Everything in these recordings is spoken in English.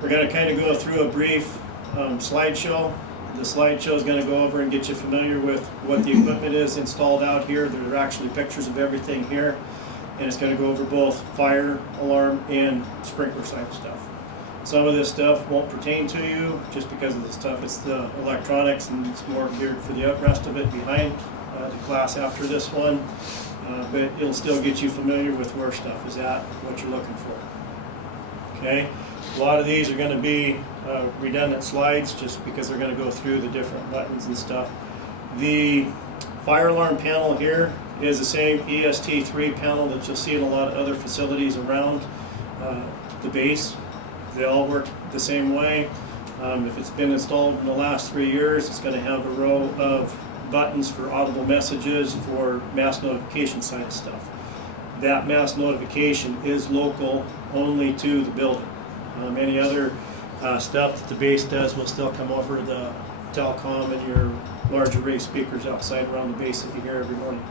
We're going to kind of go through a brief slideshow. The slideshow is going to go over and get you familiar with what the equipment is installed out here. There are actually pictures of everything here, and it's going to go over both fire alarm and sprinkler side stuff. Some of this stuff won't pertain to you just because of the stuff. It's the electronics, and it's more geared for the rest of it behind the class after this one. But it'll still get you familiar with where stuff is at, what you're looking for. Okay, a lot of these are going to be redundant slides just because they're going to go through the different buttons and stuff. The fire alarm panel here is the same EST3 panel that you'll see in a lot of other facilities around the base. They all work the same way. If it's been installed in the last 3 years, it's going to have a row of buttons for audible messages for mass notification side of stuff. That mass notification is local only to the building. Any other stuff that the base does will still come over the telecom and your large array speakers outside around the base that you hear every morning.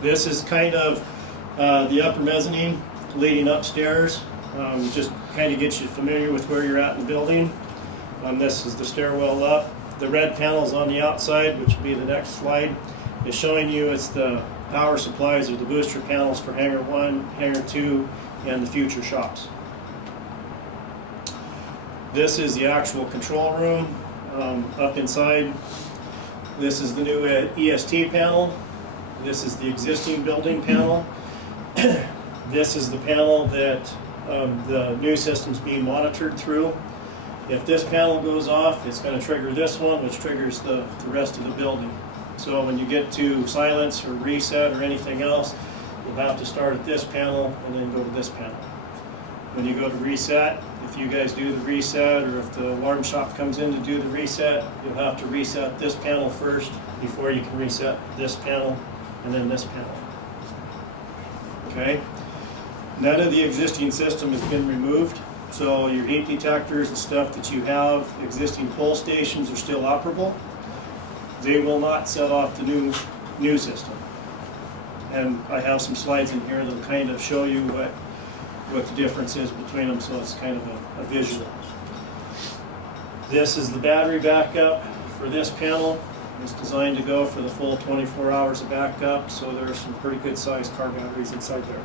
This is kind of the upper mezzanine leading upstairs. Just kind of gets you familiar with where you're at in the building. This is the stairwell up. The red panels on the outside, which will be the next slide, is showing you it's the power supplies or the booster panels for Hangar 1, Hangar 2, and the future shops. This is the actual control room up inside. This is the new EST panel. This is the existing building panel. This is the panel that the new system's being monitored through. If this panel goes off, it's going to trigger this one, which triggers the rest of the building. So when you get to silence or reset or anything else, you'll have to start at this panel and then go to this panel. When you go to reset, if you guys do the reset or if the alarm shop comes in to do the reset, you'll have to reset this panel first before you can reset this panel and then this panel. Okay? None of the existing system has been removed. So your heat detectors and stuff that you have, existing pole stations are still operable. They will not set off the new system. And I have some slides in here that'll kind of show you what the difference is between them, so it's kind of a visual. This is the battery backup for this panel. It's designed to go for the full 24 hours of backup, so there's some pretty good sized car batteries inside there.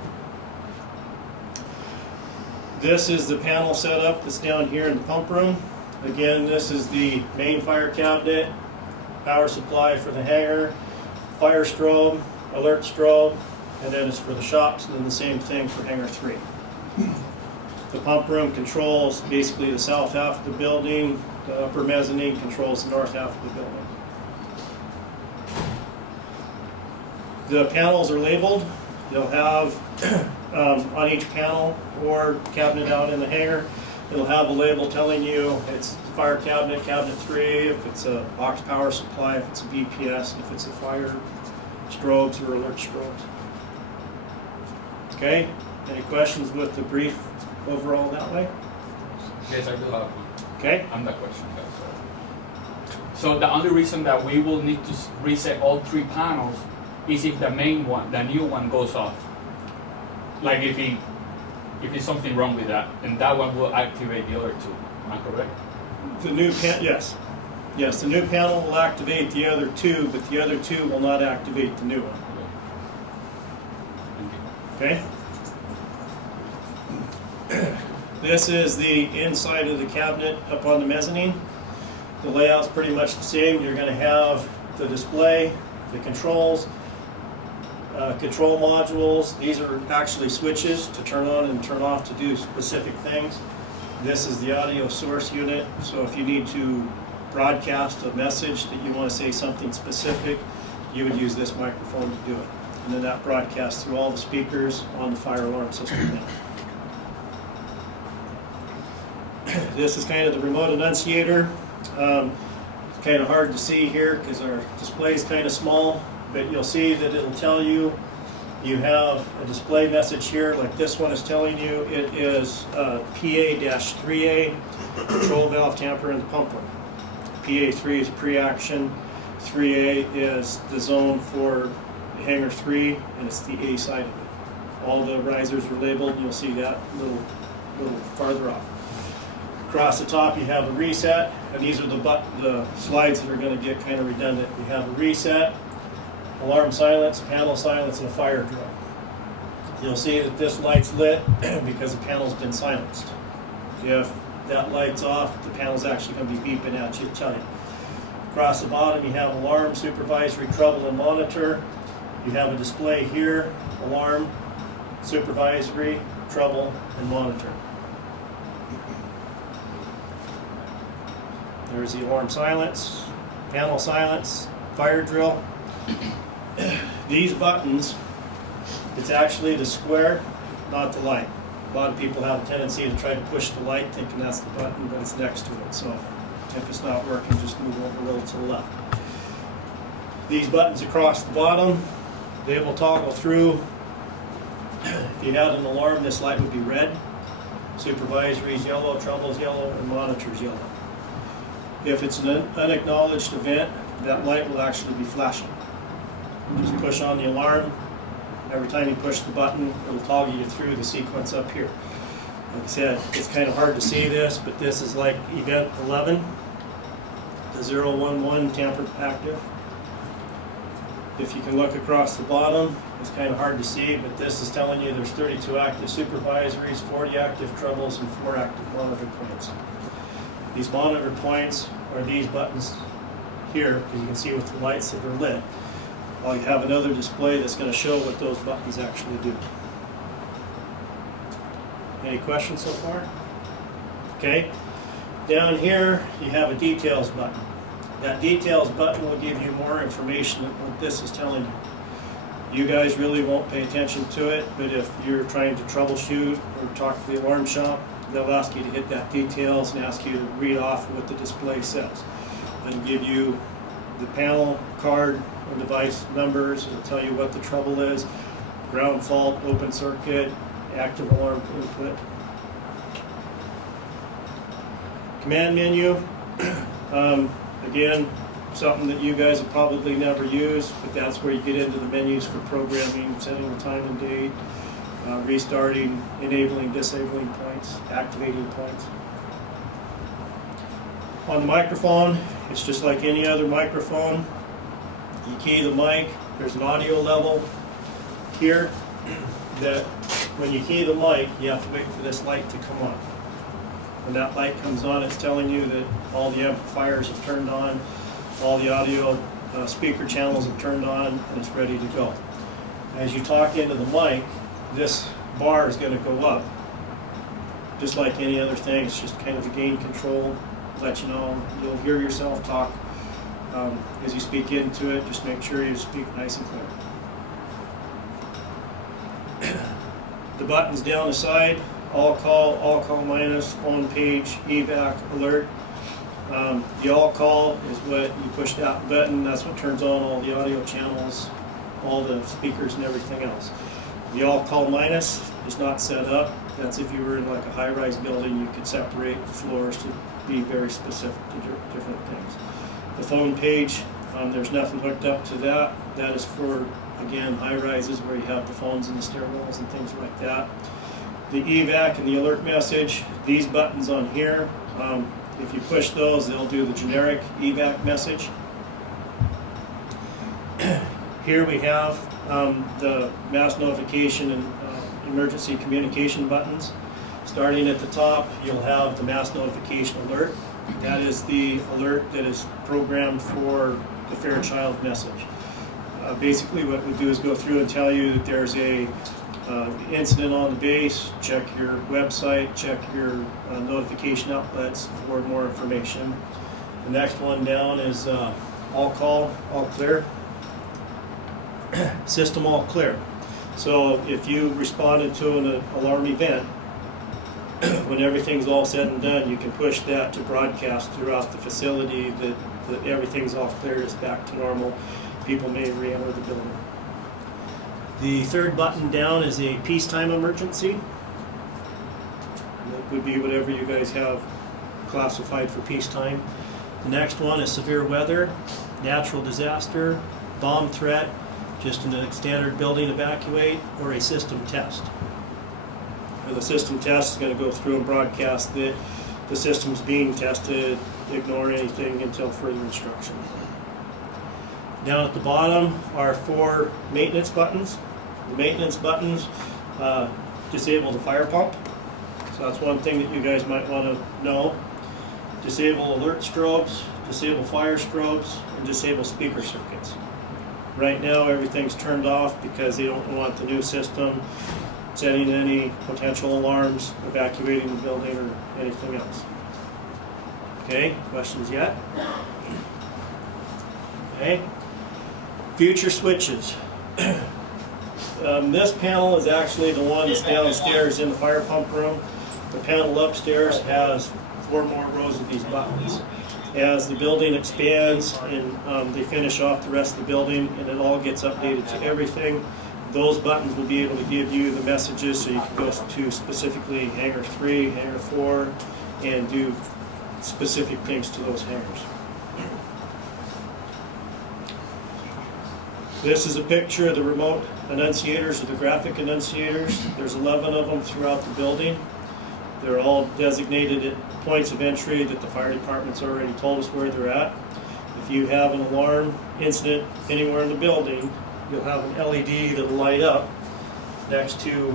This is the panel setup that's down here in the pump room. Again, this is the main fire cabinet, power supply for the hangar, fire strobe, alert strobe, and then it's for the shops, and then the same thing for Hangar 3. The pump room controls basically the south half of the building. The upper mezzanine controls the north half of the building. The panels are labeled. You'll have on each panel or cabinet out in the hangar, it'll have a label telling you it's fire cabinet, cabinet 3, if it's a box power supply, if it's a BPS, if it's a fire strobes or alert strobes. Okay, any questions with the brief overall that way? Yes, I do have one. Okay. I'm the question. So the only reason that we will need to reset all 3 panels is if the main one, the new one, goes off. Like if there's something wrong with that, and that one will activate the other 2. Am I correct? The new yes. Yes, the new panel will activate the other 2, but the other 2 will not activate the new one. Okay? This is the inside of the cabinet up on the mezzanine. The layout's pretty much the same. You're going to have the display, the controls, control modules. These are actually switches to turn on and turn off to do specific things. This is the audio source unit, so if you need to broadcast a message that you want to say something specific, you would use this microphone to do it. And then that broadcasts through all the speakers on the fire alarm system now. This is kind of the remote annunciator. It's kind of hard to see here because our display is kind of small, but you'll see that it'll tell you you have a display message here like this one is telling you. It is PA-3A, control valve tamper in the pump room. PA3 is pre-action, 3A is the zone for Hangar 3, and it's the A side of it. All the risers are labeled, and you'll see that a little farther off. Across the top, you have a reset, and these are the slides that are going to get kind of redundant. You have a reset, alarm silence, panel silence, and a fire drill. You'll see that this light's lit because the panel's been silenced. If that light's off, the panel's actually going to be beeping at you, tell you. Across the bottom, you have alarm, supervisory, trouble, and monitor. You have a display here, alarm, supervisory, trouble, and monitor. There's the alarm silence, panel silence, fire drill. These buttons, it's actually the square, not the light. A lot of people have a tendency to try to push the light thinking that's the button, but it's next to it. So if it's not working, just move over a little to the left. These buttons across the bottom, they will toggle through. If you had an alarm, this light would be red. Supervisory is yellow, trouble is yellow, and monitor is yellow. If it's an unacknowledged event, that light will actually be flashing. You just push on the alarm. Every time you push the button, it'll toggle you through the sequence up here. Like I said, it's kind of hard to see this, but this is like event 11, the 011 tamper active. If you can look across the bottom, it's kind of hard to see, but this is telling you there's 32 active supervisories, 40 active troubles, and 4 active monitor points. These monitor points are these buttons here, because you can see with the lights that are lit. I'll have another display that's going to show what those buttons actually do. Any questions so far? Okay. Down here, you have a details button. That details button will give you more information than what this is telling you. You guys really won't pay attention to it, but if you're trying to troubleshoot or talk to the alarm shop, they'll ask you to hit that details and ask you to read off what the display says. It'll give you the panel card or device numbers. It'll tell you what the trouble is, ground fault, open circuit, active alarm input. Command menu, again, something that you guys have probably never used, but that's where you get into the menus for programming, setting the time and date, restarting, enabling, disabling points, activating points. On the microphone, it's just like any other microphone. You key the mic, there's an audio level here that when you key the mic, you have to wait for this light to come on. When that light comes on, it's telling you that all the amplifiers have turned on, all the audio speaker channels have turned on, and it's ready to go. As you talk into the mic, this bar is going to go up. Just like any other thing, it's just kind of a gain control, let you know. You'll hear yourself talk. As you speak into it, just make sure you speak nice and clear. The buttons down the side, all call minus, phone page, evac, alert. The all call is what you push that button, that's what turns on all the audio channels, all the speakers and everything else. The all call minus is not set up. That's if you were in like a high-rise building, you could separate the floors to be very specific to different things. The phone page, there's nothing hooked up to that. That is for, again, high rises where you have the phones in the stairwells and things like that. The evac and the alert message, these buttons on here, if you push those, they'll do the generic evac message. Here we have the mass notification and emergency communication buttons. Starting at the top, you'll have the mass notification alert. That is the alert that is programmed for the Fairchild message. Basically what we do is go through and tell you that there's a incident on the base, check your website, check your notification outlets for more information. The next one down is all call, all clear. System all clear. So if you responded to an alarm event, when everything's all said and done, you can push that to broadcast throughout the facility that everything's all clear, it's back to normal. People may re-enter the building. The third button down is a peacetime emergency. That would be whatever you guys have classified for peacetime. The next one is severe weather, natural disaster, bomb threat, just a standard building evacuate, or a system test. And the system test is going to go through and broadcast that the system's being tested, ignore anything until further instruction. Down at the bottom are 4 maintenance buttons. The maintenance buttons disable the fire pump. So that's one thing that you guys might want to know. Disable alert strobes, disable fire strobes, and disable speaker circuits. Right now everything's turned off because they don't want the new system setting any potential alarms, evacuating the building, or anything else. Okay, questions yet? Okay. Future switches. This panel is actually the one that's downstairs in the fire pump room. The panel upstairs has 4 more rows of these buttons. As the building expands and they finish off the rest of the building and it all gets updated to everything, those buttons will be able to give you the messages so you can go to specifically hangar 3, hangar 4, and do specific things to those hangars. This is a picture of the remote annunciators, or the graphic annunciators. There's 11 of them throughout the building. They're all designated at points of entry that the fire department's already told us where they're at. If you have an alarm incident anywhere in the building, you'll have an LED that'll light up next to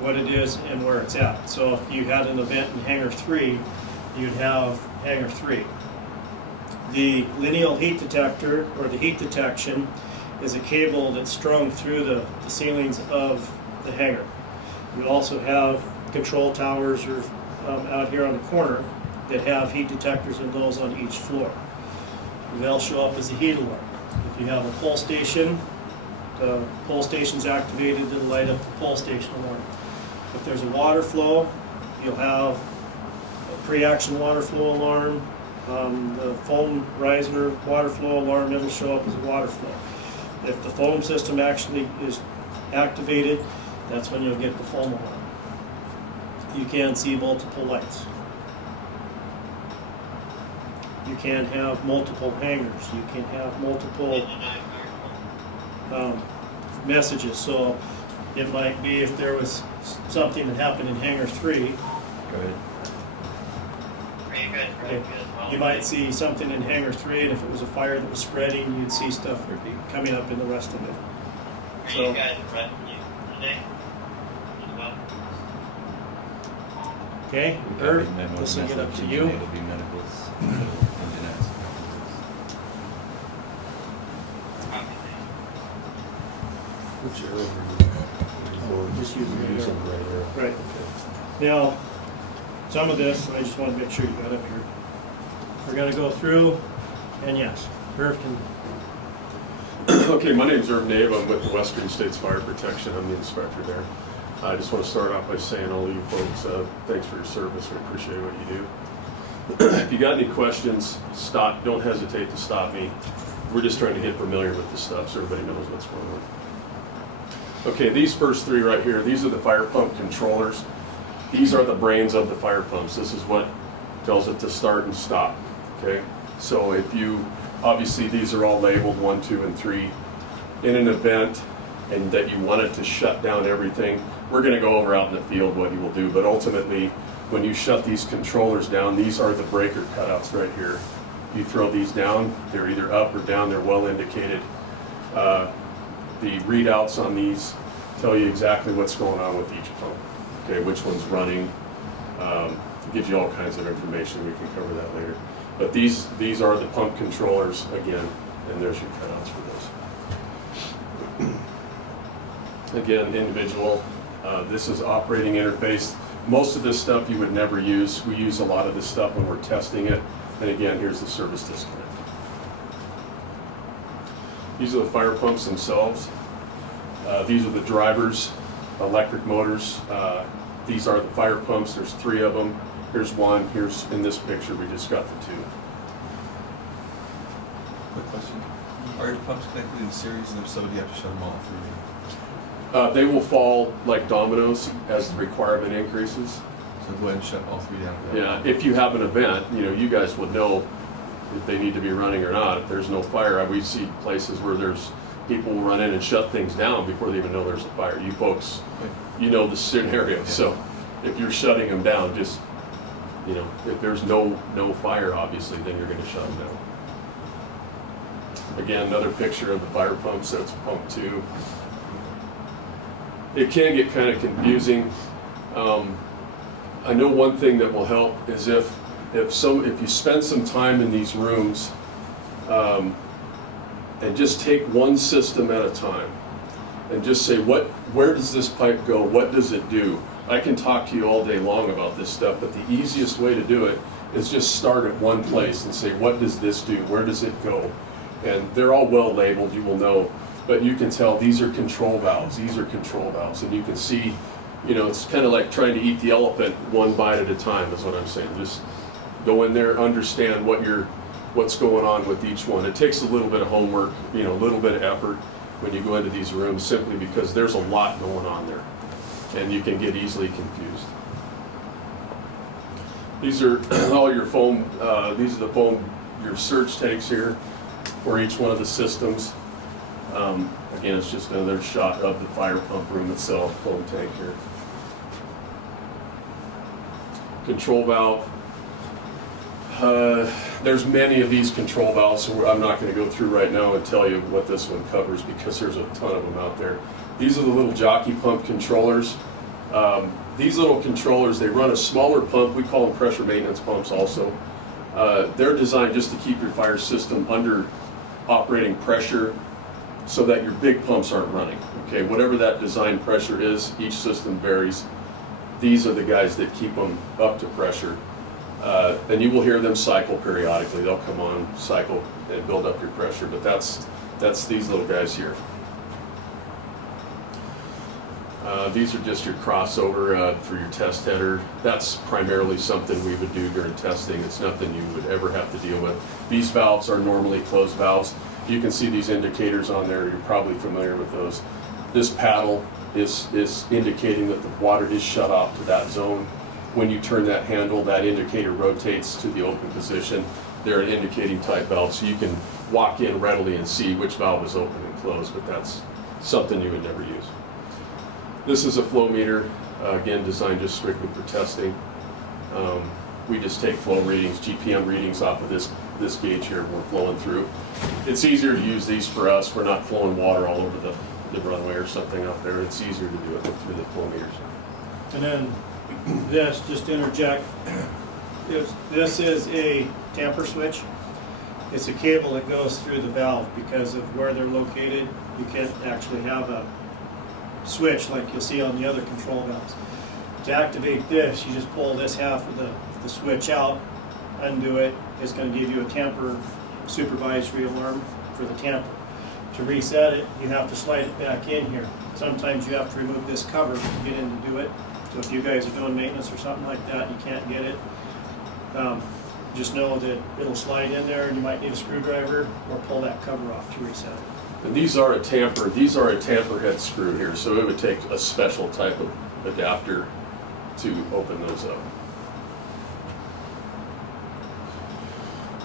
what it is and where it's at. So if you had an event in hangar 3, you'd have hangar 3. The lineal heat detector, or the heat detection, is a cable that's strung through the ceilings of the hangar. We also have control towers or out here on the corner that have heat detectors in those on each floor. They'll show up as a heat alarm. If you have a pull station, the pull station's activated, it'll light up the pull station alarm. If there's a water flow, you'll have a pre-action water flow alarm. The foam riser water flow alarm, it'll show up as a water flow. If the foam system actually is activated, that's when you'll get the foam alarm. You can see multiple lights. You can have multiple hangars. You can have multiple messages. So it might be if there was something that happened in hangar 3. Go ahead. Okay. You might see something in hangar 3, and if it was a fire that was spreading, you'd see stuff coming up in the rest of it. So, okay, Herb, this will get up to you. It'll be medicals. Which are Just use it using right right there. Right. Now, some of this, I just want to make sure you got up here. We're going to go through, and yes, Herb can. Okay, my name's Irv Nave. I'm with the Western States Fire Protection. I'm the inspector there. I just want to start off by saying all of you folks, thanks for your service. We appreciate what you do. If you got any questions, stop. Don't hesitate to stop me. We're just trying to get familiar with the stuff so everybody knows what's going on. Okay, these first 3 right here, these are the fire pump controllers. These are the brains of the fire pumps. This is what tells it to start and stop. Okay, so if you, obviously these are all labeled 1, 2, and 3. In an event and that you want it to shut down everything, we're going to go over out in the field what you will do. But ultimately, when you shut these controllers down, these are the breaker cutouts right here. You throw these down, they're either up or down, they're well indicated. The readouts on these tell you exactly what's going on with each pump. Okay, which one's running. It gives you all kinds of information. We can cover that later. But these are the pump controllers again, and there's your cutouts for those. Again, individual. This is operating interface. Most of this stuff you would never use. We use a lot of this stuff when we're testing it. And again, here's the service disconnect. These are the fire pumps themselves. These are the drivers, electric motors. These are the fire pumps. There's 3 of them. Here's one. Here's in this picture. We just got the 2. Quick question. Are your pumps connected in series, and if so, do you have to shut them all through? They will fall like dominoes as the requirement increases. So go ahead and shut all 3 down. Yeah, if you have an event, you guys would know if they need to be running or not. If there's no fire, we see places where there's people will run in and shut things down before they even know there's a fire. You folks, you know the scenario, so if you're shutting them down, just, you know, if there's no fire, obviously, then you're gonna shut them down. Again, another picture of the fire pump, so it's pump 2. It can get kind of confusing. I know one thing that will help is if you spend some time in these rooms and just take one system at a time and just say, where does this pipe go? What does it do? I can talk to you all day long about this stuff, but the easiest way to do it is just start at one place and say, what does this do? Where does it go? And they're all well labeled, you will know, but you can tell these are control valves, these are control valves, and you can see, you know, it's kind of like trying to eat the elephant one bite at a time is what I'm saying. Just go in there, understand what's going on with each one. It takes a little bit of homework, you know, a little bit of effort when you go into these rooms, simply because there's a lot going on there, and you can get easily confused. These are all your foam, these are the foam, your surge tanks here for each one of the systems. Again, it's just another shot of the fire pump room itself, foam tank here. Control valve. There's many of these control valves, so I'm not going to go through right now and tell you what this one covers because there's a ton of them out there. These are the little jockey pump controllers. These little controllers, they run a smaller pump. We call them pressure maintenance pumps also. They're designed just to keep your fire system under operating pressure so that your big pumps aren't running. Okay, whatever that design pressure is, each system varies. These are the guys that keep them up to pressure. And you will hear them cycle periodically. They'll come on, cycle, and build up your pressure, but that's these little guys here. These are just your crossover for your test header. That's primarily something we would do during testing. It's nothing you would ever have to deal with. These valves are normally closed valves. You can see these indicators on there. You're probably familiar with those. This paddle is indicating that the water is shut off to that zone. When you turn that handle, that indicator rotates to the open position. They're an indicating type valve, so you can walk in readily and see which valve is open and closed, but that's something you would never use. This is a flow meter, again designed just strictly for testing. We just take flow readings, GPM readings off of this gauge here we're flowing through. It's easier to use these for us. We're not flowing water all over the runway or something out there. It's easier to do it through the flow meters. And then this, just to interject, this is a tamper switch. It's a cable that goes through the valve because of where they're located. You can't actually have a switch like you'll see on the other control valves. To activate this, you just pull this half of the switch out, undo it. It's going to give you a tamper supervisory alarm for the tamper. To reset it, you have to slide it back in here. Sometimes you have to remove this cover to get in to do it. So if you guys are doing maintenance or something like that, you can't get it. Just know that it'll slide in there and you might need a screwdriver or pull that cover off to reset it. And these are a tamper head screw here, so it would take a special type of adapter to open those up.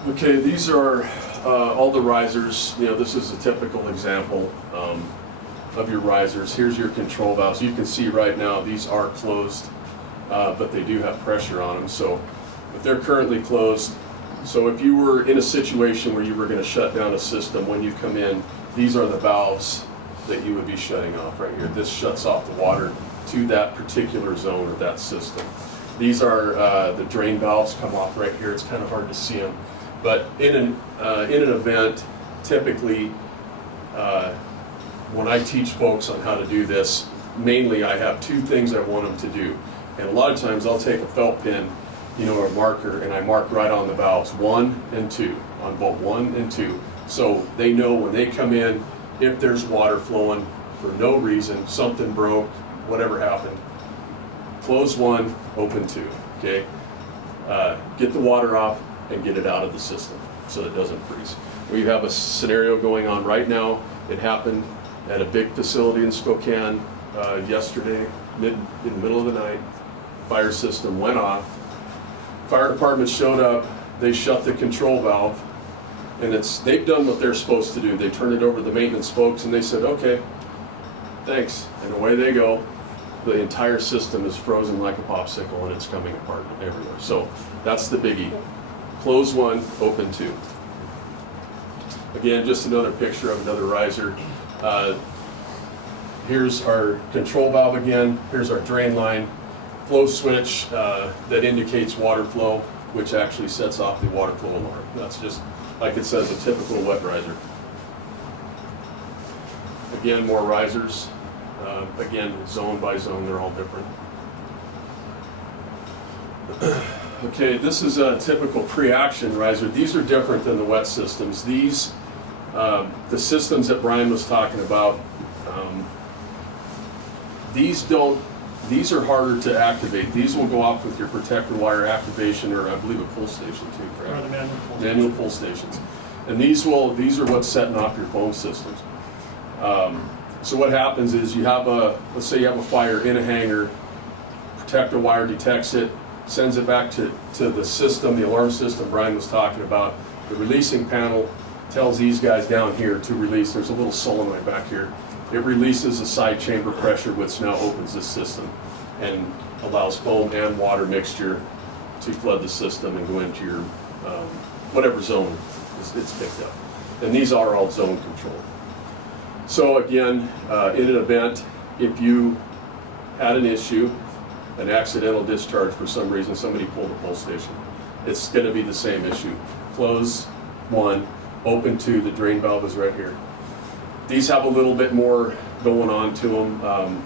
Okay, these are all the risers. You know, this is a typical example of your risers. Here's your control valves. You can see right now these are closed, but they do have pressure on them. So, but they're currently closed. So if you were in a situation where you were going to shut down a system, when you come in, these are the valves that you would be shutting off right here. This shuts off the water to that particular zone or that system. These are the drain valves come off right here. It's kind of hard to see them. But in an event, typically, when I teach folks on how to do this, mainly I have two things I want them to do. And a lot of times I'll take a felt pen, you know, or a marker, and I mark right on the valves, 1 and 2, on both 1 and 2. So they know when they come in, if there's water flowing for no reason, something broke, whatever happened, close 1, open 2, okay? Get the water off and get it out of the system so it doesn't freeze. We have a scenario going on right now. It happened at a big facility in Spokane yesterday, in the middle of the night. Fire system went off. Fire department showed up. They shut the control valve. And they've done what they're supposed to do. They turned it over to the maintenance folks and they said, okay, thanks, and away they go. The entire system is frozen like a popsicle and it's coming apart everywhere. So that's the biggie. Close one, open two. Again, just another picture of another riser. Here's our control valve again. Here's our drain line. Flow switch that indicates water flow, which actually sets off the water flow alarm. That's just, like it says, a typical wet riser. Again, more risers. Again, zone by zone, they're all different. Okay, this is a typical pre-action riser. These are different than the wet systems. These, the systems that Brian was talking about, these are harder to activate. These will go off with your protector wire activation, or I believe a pull station too, correct? Or the manual pull Manual pull stations. And these are what's setting off your phone systems. So what happens is you have let's say you have a fire in a hangar, protector wire detects it, sends it back to the system, the alarm system Brian was talking about. The releasing panel tells these guys down here to release. There's a little solenoid back here. It releases a side chamber pressure, which now opens the system and allows foam and water mixture to flood the system and go into your whatever zone it's picked up. And these are all zone controlled. So again, in an event, if you had an issue, an accidental discharge for some reason, somebody pulled a pull station, it's going to be the same issue. Close one, open two, the drain valve is right here. These have a little bit more going on to them.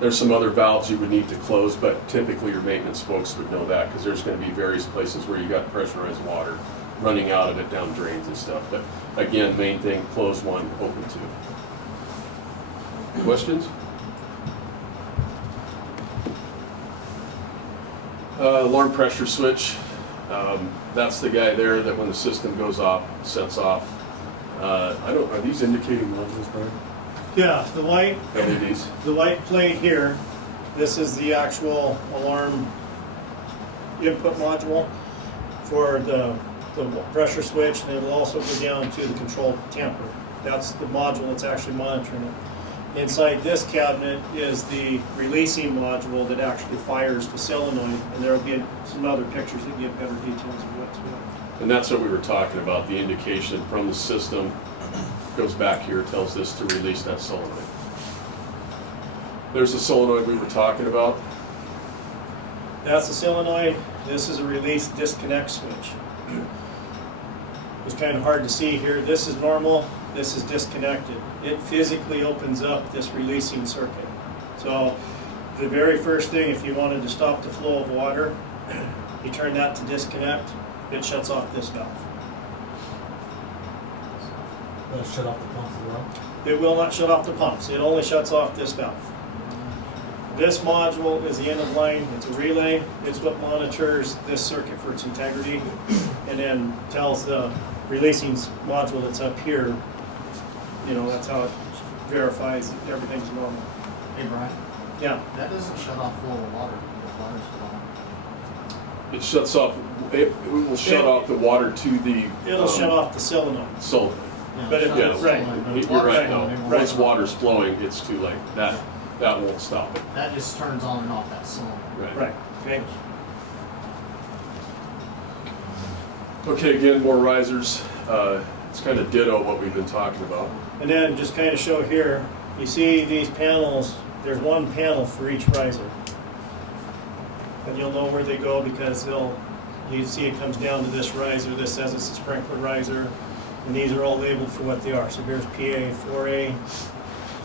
There's some other valves you would need to close, but typically your maintenance folks would know that because there's going to be various places where you got pressurized water running out of it down drains and stuff. But again, main thing, close one, open two. Questions? Alarm pressure switch. That's the guy there that when the system goes off, sets off. Are these indicating modules, Brian? Yeah, the white LEDs. The white plate here, this is the actual alarm input module for the pressure switch, and it'll also go down to the control tamper. That's the module that's actually monitoring it. Inside this cabinet is the releasing module that actually fires the solenoid, and there will be some other pictures that give better details of what's what. And that's what we were talking about, the indication from the system goes back here, tells this to release that solenoid. There's the solenoid we were talking about. That's the solenoid. This is a release disconnect switch. It's kind of hard to see here. This is normal. This is disconnected. It physically opens up this releasing circuit. So the very first thing, if you wanted to stop the flow of water, you turn that to disconnect. It shuts off this valve. Will it shut off the pumps as well? It will not shut off the pumps. It only shuts off this valve. This module is the end of line. It's a relay. It's what monitors this circuit for its integrity, and then tells the releasing module that's up here, you know, that's how it verifies that everything's normal. Hey Brian, Yeah. that doesn't shut off flow of water. The water's flowing. It shuts off, it will shut off the water to the It'll shut off the solenoid. solenoid. But shut yeah, off the right. solenoid, but You're if water's right, flowing, though. it won't Right. Once shut off. water's flowing, it's too late. That won't stop it. That just turns on and off that solenoid. Right. Okay. Okay, again, more risers. It's kind of ditto what we've been talking about. And then just kind of show here, you see these panels, there's one panel for each riser. And you'll know where they go because you see it comes down to this riser. This says it's a sprinkler riser. And these are all labeled for what they are. So here's PA 4A,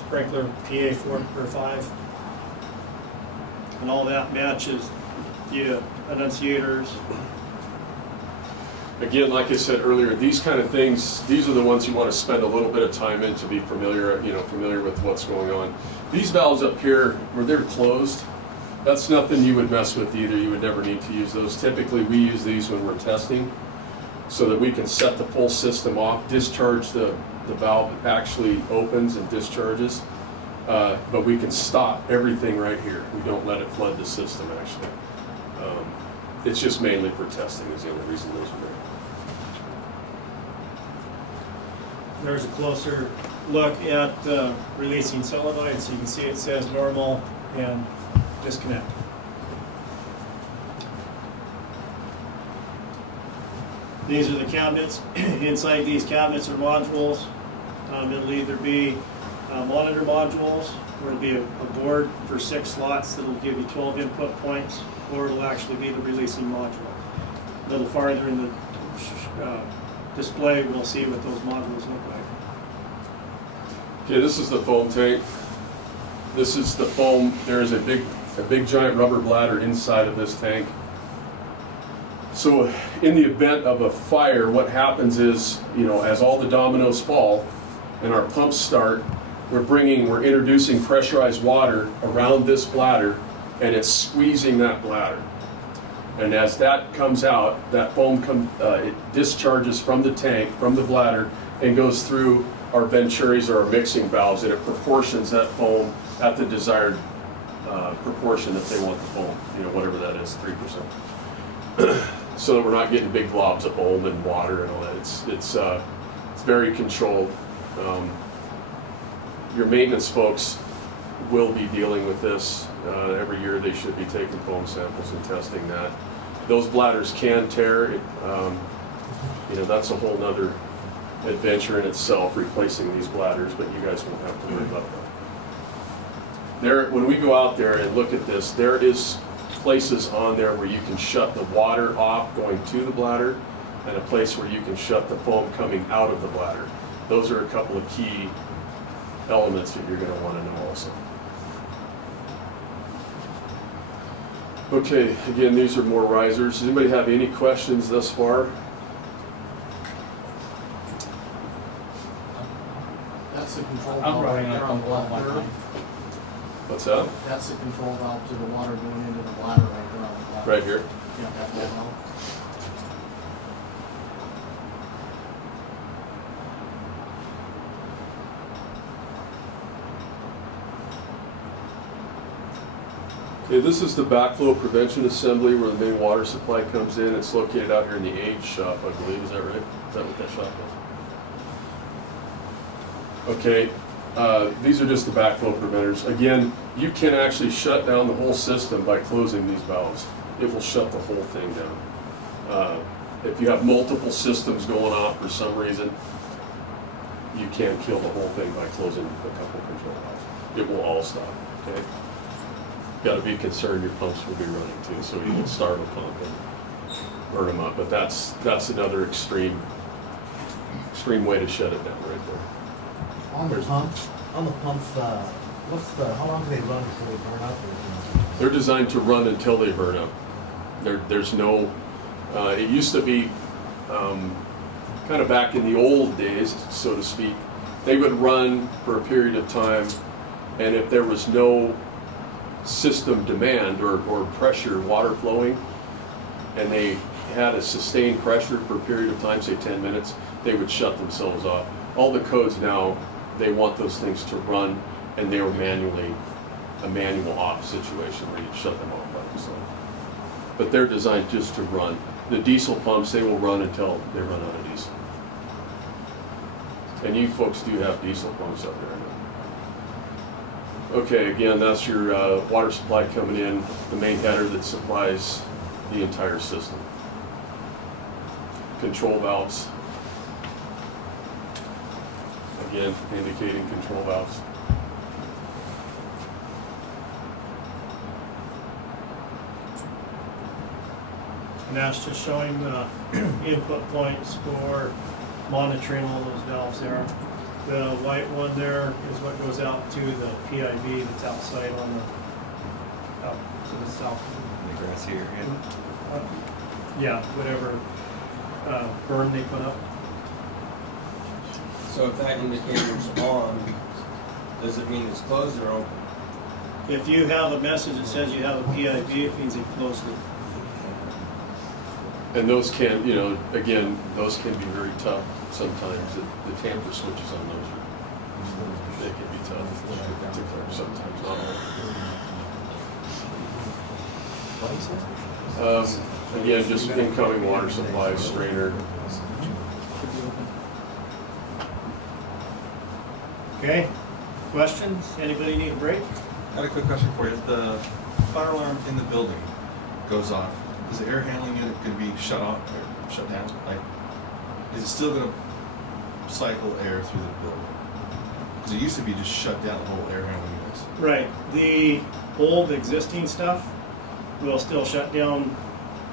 sprinkler PA 4 or 5. And all that matches the Annunciators. Again, like I said earlier, these kind of things, these are the ones you want to spend a little bit of time in to be familiar with what's going on. These valves up here, where they're closed, that's nothing you would mess with either. You would never need to use those. Typically, we use these when we're testing so that we can set the full system off, discharge the valve actually opens and discharges, but we can stop everything right here. We don't let it flood the system, actually. It's just mainly for testing is the only reason those are there's a closer look at releasing solenoid. So you can see it says normal and disconnect. These are the cabinets. Inside these cabinets are modules. It'll either be monitor modules, or it'll be a board for 6 slots that'll give you 12 input points, or it'll actually be the releasing module. A little farther in the display, we'll see what those modules look like. Okay, this is the foam tank. This is the foam. There is a big giant rubber bladder inside of this tank. So in the event of a fire, what happens is, as all the dominoes fall and our pumps start, we're introducing pressurized water around this bladder, and it's squeezing that bladder. And as that comes out, that foam it discharges from the tank, from the bladder, and goes through our venturis or our mixing valves, and it proportions that foam at the desired proportion that they want the foam, whatever that is, 3%. So that we're not getting big blobs of foam and water and all that. It's very controlled. Your maintenance folks will be dealing with this. Every year they should be taking foam samples and testing that. Those bladders can tear. That's a whole nother adventure in itself, replacing these bladders, but you guys won't have to worry about that. When we go out there and look at this, there is places on there where you can shut the water off going to the bladder, and a place where you can shut the foam coming out of the bladder. Those are a couple of key elements that you're going to want to know also. Okay, again, these are more risers. Does anybody have any questions thus far? That's the control I'm valve right running there a on the couple left of curve. What's that? That's the control valve to the water going into the bladder right there on the left. Right here? Yeah, that valve. Okay, this is the backflow prevention assembly where the main water supply comes in. It's located out here in the Age shop, I believe. Is that right? Is that what that shop is? Okay, these are just the backflow preventers. Again, you can actually shut down the whole system by closing these valves. It will shut the whole thing down. If you have multiple systems going off for some reason, you can kill the whole thing by closing a couple control valves. It will all stop, okay? Got to be concerned your pumps will be running too, so you can start a pump and burn them up. But that's another extreme way to shut it down right there. On the pumps, how long do they run before they burn up? They're designed to run until they burn up. There's no, it used to be kind of back in the old days, so to speak, they would run for a period of time, and if there was no system demand or pressure, water flowing, and they had a sustained pressure for a period of time, say 10 minutes, they would shut themselves off. All the codes now, they want those things to run, and they were a manual off situation where you shut them off by themselves. But they're designed just to run. The diesel pumps, they will run until they run out of diesel. And you folks do have diesel pumps up there, I know. Okay, again, that's your water supply coming in, the main header that supplies the entire system. Control valves. Again, indicating control valves. And that's just showing the input points for monitoring all those valves there. The white one there is what goes out to the PIV that's outside on the, out to the south. The grassy area. Yeah, whatever berm they put up. So if that indicator's on, does it mean it's closed or open? If you have a message that says you have a PIV, it means they've closed it. And those can, again, those can be very tough sometimes. The tamper switches on those, they can be tough to clear sometimes, not always. Again, just incoming water supply, strainer. Okay, questions? Anybody need a break? Got a quick question for you. If the fire alarm in the building goes off, is the air handling unit going to be shut off or shut down? Like, is it still going to cycle air through the building? Because it used to be just shut down the whole air handling units. Right, the old existing stuff will still shut down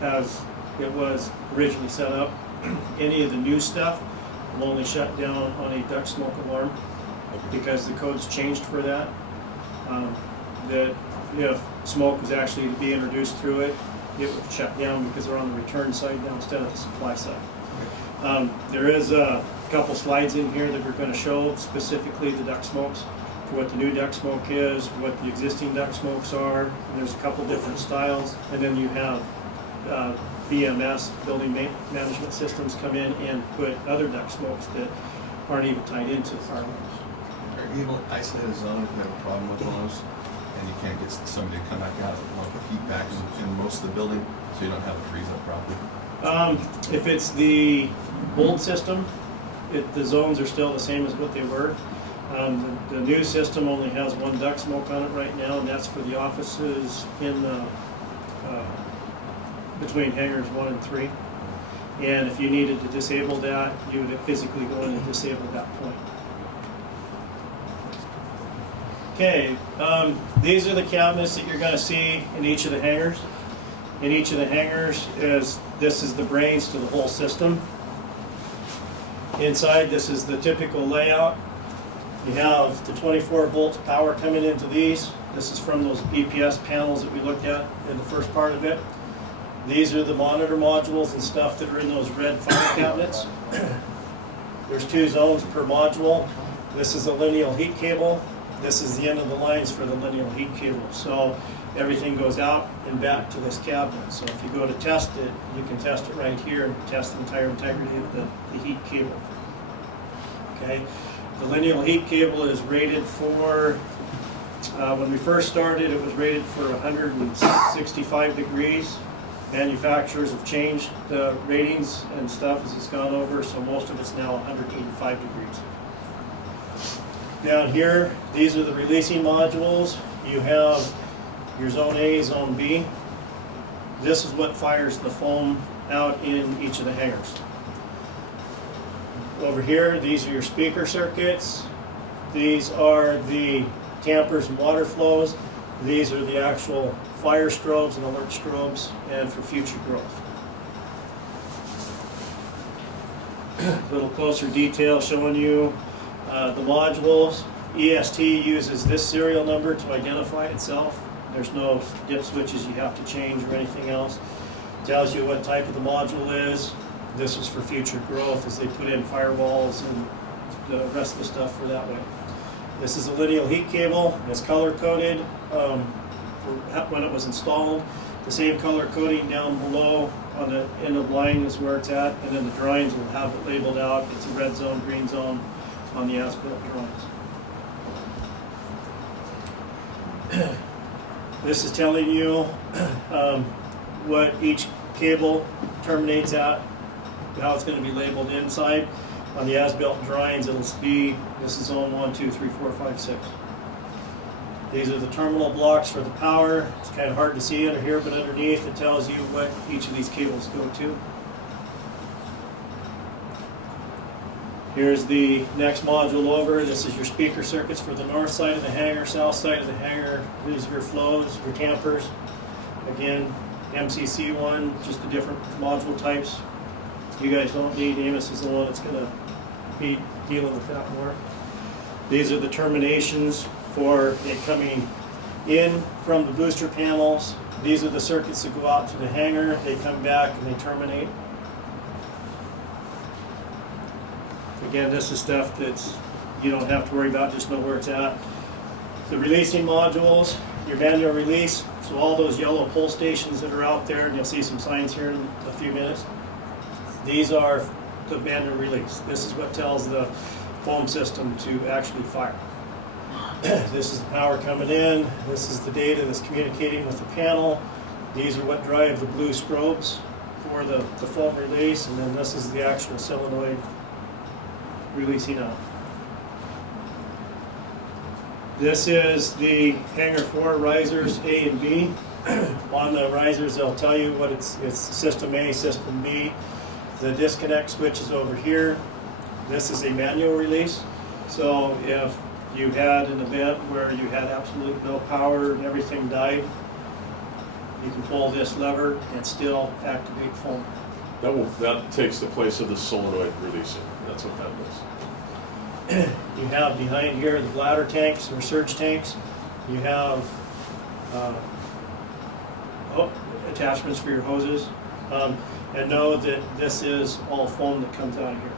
as it was originally set up. Any of the new stuff will only shut down on a duct smoke alarm because the code's changed for that. That if smoke was actually to be introduced through it, it would shut down because they're on the return side now instead of the supply side. There is a couple slides in here that we're going to show specifically the duct smokes, for what the new duct smoke is, what the existing duct smokes are. And there's a couple different styles, and then you have BMS, building management systems, come in and put other duct smokes that aren't even tied into the fire alarms. Are you able to isolate a zone if you have a problem with one of those? And you can't get somebody to come back out and lump heat back in most of the building, so you don't have it freeze up properly? If it's the old system, the zones are still the same as what they were. The new system only has one duct smoke on it right now, and that's for the offices in the between hangars 1 and 3. And if you needed to disable that, you would physically go in and disable that point. Okay, these are the cabinets that you're going to see in each of the hangars. In each of the hangars this is the brains to the whole system. Inside, this is the typical layout. You have the 24 volts power coming into these. This is from those EPS panels that we looked at in the first part of it. These are the monitor modules and stuff that are in those red file cabinets. There's 2 zones per module. This is a lineal heat cable. This is the end of the lines for the lineal heat cable. So everything goes out and back to this cabinet. So if you go to test it, you can test it right here and test the entire integrity of the heat cable. Okay, the lineal heat cable is rated for, when we first started, it was rated for 165 degrees. Manufacturers have changed the ratings and stuff as it's gone over, so most of it's now 185 degrees. Down here, these are the releasing modules. You have your zone A, zone B. This is what fires the foam out in each of the hangars. Over here, these are your speaker circuits. These are the tampers and water flows. These are the actual fire strobes and alert strobes, and for future growth. A little closer detail showing you the modules. EST uses this serial number to identify itself. There's no dip switches you have to change or anything else. Tells you what type of the module is. This is for future growth as they put in firewalls and the rest of the stuff for that way. This is a lineal heat cable. It's color coded when it was installed. The same color coding down below on the end of the line is where it's at, and then the drawings will have it labeled out. It's a red zone, green zone on the as-built drawings. This is telling you what each cable terminates at, how it's going to be labeled inside. On the as-built drawings, it'll be, this is zone 1, 2, 3, 4, 5, 6. These are the terminal blocks for the power. It's kind of hard to see under here, but underneath it tells you what each of these cables go to. Here's the next module over. This is your speaker circuits for the north side of the hangar, south side of the hangar. These are your flows, your tampers. Again, MCC1, just the different module types. You guys don't need. Amos is the one that's going to be dealing with that more. These are the terminations for it coming in from the booster panels. These are the circuits that go out to the hangar. They come back and they terminate. Again, this is stuff that's you don't have to worry about, just know where it's at. The releasing modules, your manual release, so all those yellow pull stations that are out there, and you'll see some signs here in a few minutes. These are the manual release. This is what tells the foam system to actually fire. This is the power coming in. This is the data that's communicating with the panel. These are what drive the blue strobes for the foam release, and then this is the actual solenoid releasing out. This is the Hangar 4 risers A and B. On the risers, they'll tell you what it's System A, System B. The disconnect switch is over here. This is a manual release. So if you had an event where you had absolute no power and everything died, you can pull this lever and still activate foam. That takes the place of the solenoid releasing. That's what that does. You have behind here the bladder tanks or surge tanks. You have attachments for your hoses. And know that this is all foam that comes out of here.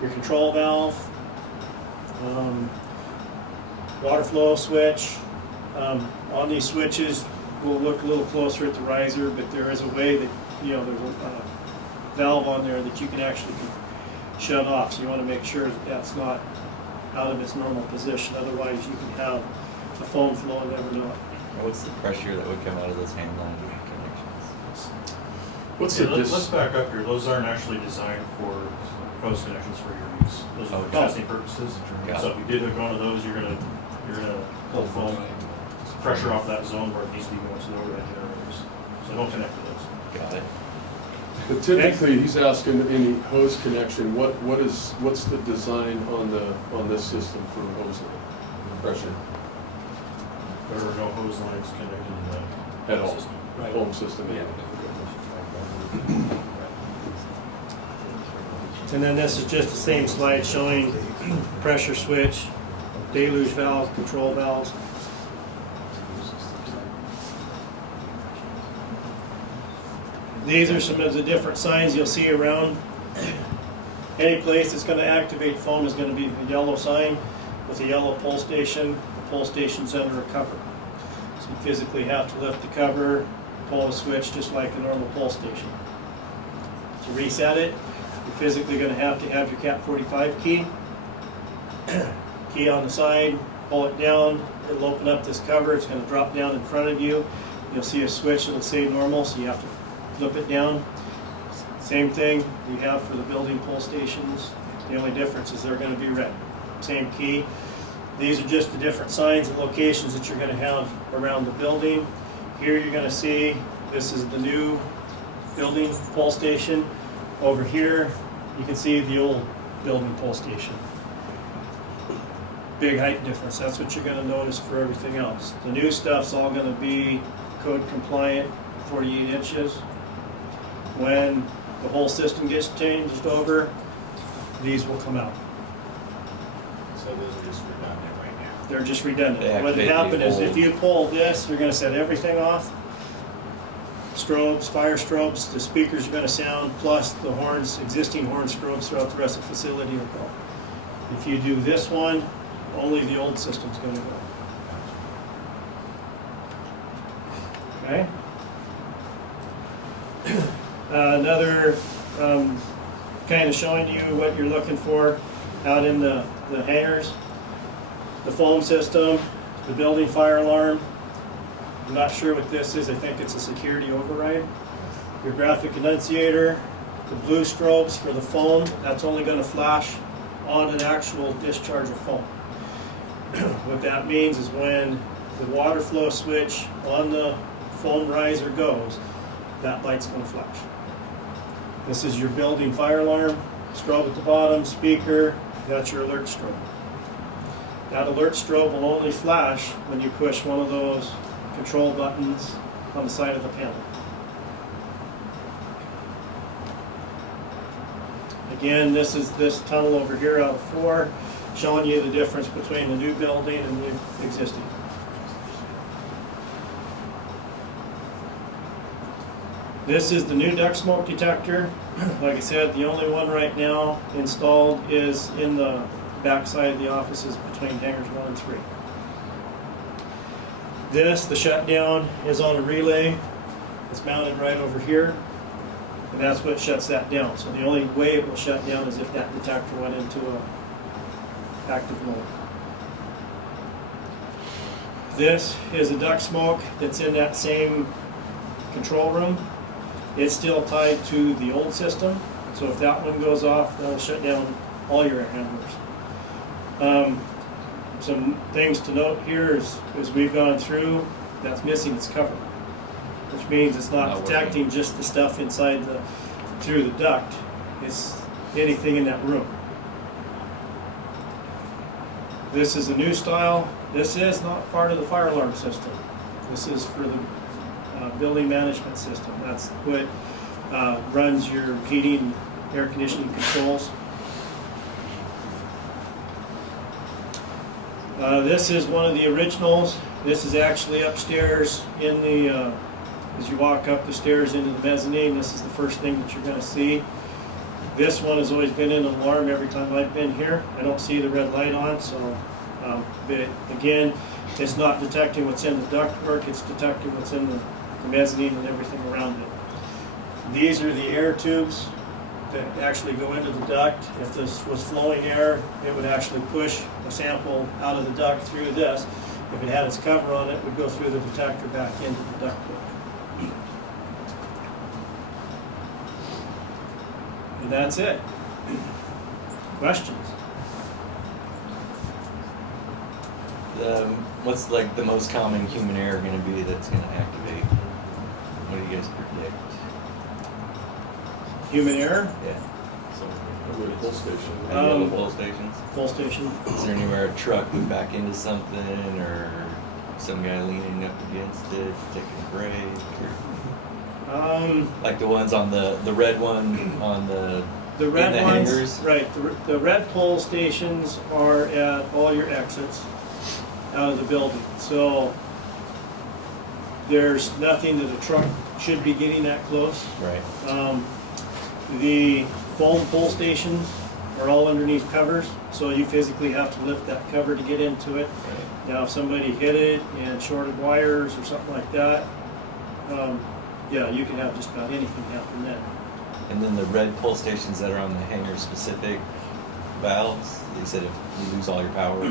Your control valve, water flow switch. On these switches, we'll look a little closer at the riser, but there is a way that, there's a valve on there that you can actually shut off. So you want to make sure that that's not out of its normal position. Otherwise, you can have a foam flow and never know it. What's the pressure that would come out of those hand line connections? What's Yeah, the let's back up here. Those aren't actually designed for hose connections for your use. Those are for Okay. testing purposes. Got So it. if you did hook onto those, you're gonna pull foam pressure off that zone where it needs to be going to the overhead generators. So don't connect to those. Got it. But typically, he's asking any hose connection. What's the design on this system for hose line pressure There are no hose lines connected to at the all? system. Home system. Yeah. And then this is just the same slide showing pressure switch, deluge valve, control valves. These are some of the different signs you'll see around. Any place that's going to activate foam is going to be a yellow sign with a yellow pull station. The pull station's under a cover. So you physically have to lift the cover, pull the switch just like a normal pull station. To reset it, you're physically going to have your Cat 45 key. Key on the side, pull it down, it'll open up this cover, it's going to drop down in front of you. You'll see a switch that'll say normal, so you have to flip it down. Same thing you have for the building pull stations. The only difference is they're going to be red. Same key. These are just the different signs and locations that you're going to have around the building. Here you're going to see this is the new building pull station. Over here you can see the old building pull station. Big height difference. That's what you're going to notice for everything else. The new stuff's all going to be code compliant, 48 inches. When the whole system gets changed over, these will come out. So those are just redundant right now. They're just redundant. They What activate happened the is if old- you pull this, you're going to set everything off. Strobes, fire strobes, the speakers are going to sound, plus the horns, existing horn strobes throughout the rest of the facility will go. If you do this one, only the old system's going to go. Okay? Another kind of showing you what you're looking for out in the hangars. The foam system, the building fire alarm. I'm not sure what this is. I think it's a security override. Your graphic annunciator, the blue strobes for the foam, that's only going to flash on an actual discharge of foam. What that means is when the water flow switch on the foam riser goes, that light's going to flash. This is your building fire alarm, strobe at the bottom, speaker, that's your alert strobe. That alert strobe will only flash when you push one of those control buttons on the side of the panel. Again, this is this tunnel over here out of 4, showing you the difference between the new building and the existing. This is the new duct smoke detector. Like I said, the only one right now installed is in the back side of the offices between hangars 1 and 3. This, the shutdown, is on a relay. It's mounted right over here, and that's what shuts that down. So the only way it will shut down is if that detector went into a active mode. This is a duct smoke that's in that same control room. It's still tied to the old system, so if that one goes off, that'll shut down all your air handlers. some things to note here is, as we've gone through, that's missing its cover, which means it's not Not detecting just the stuff inside through the duct. It's anything in that room. This is a new style. This is not part of the fire alarm system. This is for the building management system. That's what runs your heating, air conditioning controls. This is one of the originals. This is actually upstairs in the, as you walk up the stairs into the mezzanine, this is the first thing that you're going to see. This one has always been in alarm every time I've been here. I don't see the red light on, so, but again, it's not detecting what's in the ductwork, it's detecting what's in the mezzanine and everything around it. These are the air tubes that actually go into the duct. If this was flowing air, it would actually push a sample out of the duct through this. If it had its cover on it, it would go through the detector back into the ductwork. And that's it. Questions? What's like the most common human error going to be that's going to activate? What do you guys predict? Human error? Yeah. With a pull station. Any other pull stations? Full station. Is there anywhere a truck would back into something, or some guy leaning up against it, taking a break, or like the ones on the red one on the red in the ones, hangars? right? The red pull stations are at all your exits out of the building. So there's nothing that a truck should be getting that close. Right. The foam pull stations are all underneath covers, so you physically have to lift that cover to get into it. Right. Now, if somebody hit it and shorted wires or something like that, yeah, you can have just about anything happen then. And then the red pull stations that are on the hangar specific valves, you said if you lose all your power,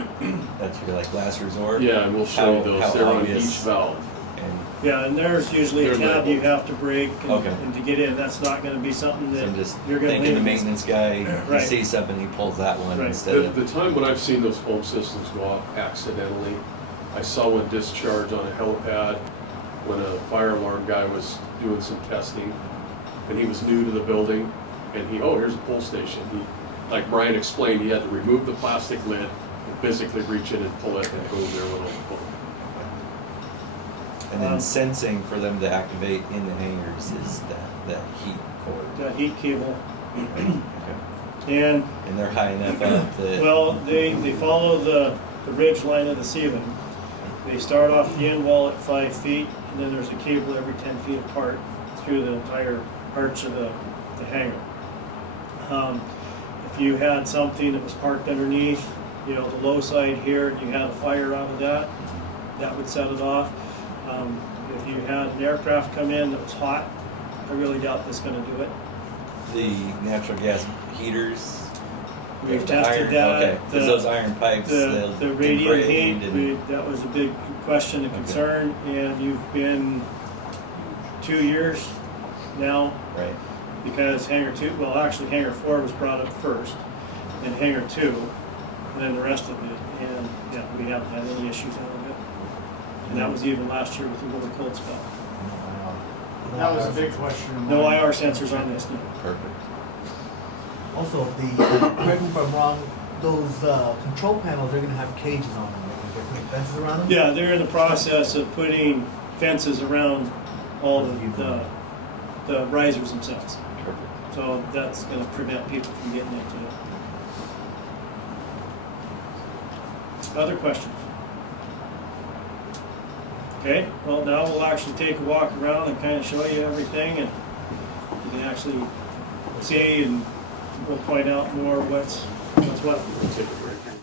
that's your like last resort. Yeah, and we'll show you How those. They're on each obvious- valve. And Yeah, and there's usually a They're tab you labeled. have to break and, Okay. and to get in. That's not going to be something so that I'm just you're going to thinking the leave. maintenance guy, Right. he sees something, he pulls that one Right. instead The, of. the time when I've seen those foam systems go off accidentally, I saw one discharge on a helipad when a fire alarm guy was doing some testing, and he was new to the building, and here's a pull station. Like Brian explained, he had to remove the plastic lid and physically reach in and pull it, and it goes there with a pull. And then sensing for them to activate in the hangars is that heat cord. That heat cable. Okay. And, And they're high enough up that. well, they follow the ridge line of the ceiling. They start off the end wall at 5 feet, and then there's a cable every 10 feet apart through the entire arch of the hangar. If you had something that was parked underneath, the low side here, and you had a fire out of that, that would set it off. If you had an aircraft come in that was hot, I really doubt that's going to do it. The natural gas heaters. We've the tested iron, that. Okay, because those iron pipes, they'll The radiant degrade heat, and- that was a big question and Okay. concern, and you've been 2 years now, right. because hangar 2, well, actually hangar 4 was brought up first, then hangar 2, and then the rest of it, and yeah, we haven't had any issues out of it. And that was even last year with the really cold spell. That was a big question. of No mine. IR sensors on this, no. Perfect. Also, correct me if I'm wrong, those control panels, they're gonna have cages on them, like different fences around them? Yeah, they're in the process of putting fences around all the risers themselves. Perfect. So that's gonna prevent people from getting into it. Other questions? Okay, well now we'll actually take a walk around and kind of show you everything, and you can actually see, and we'll point out more what's what. Take a break here.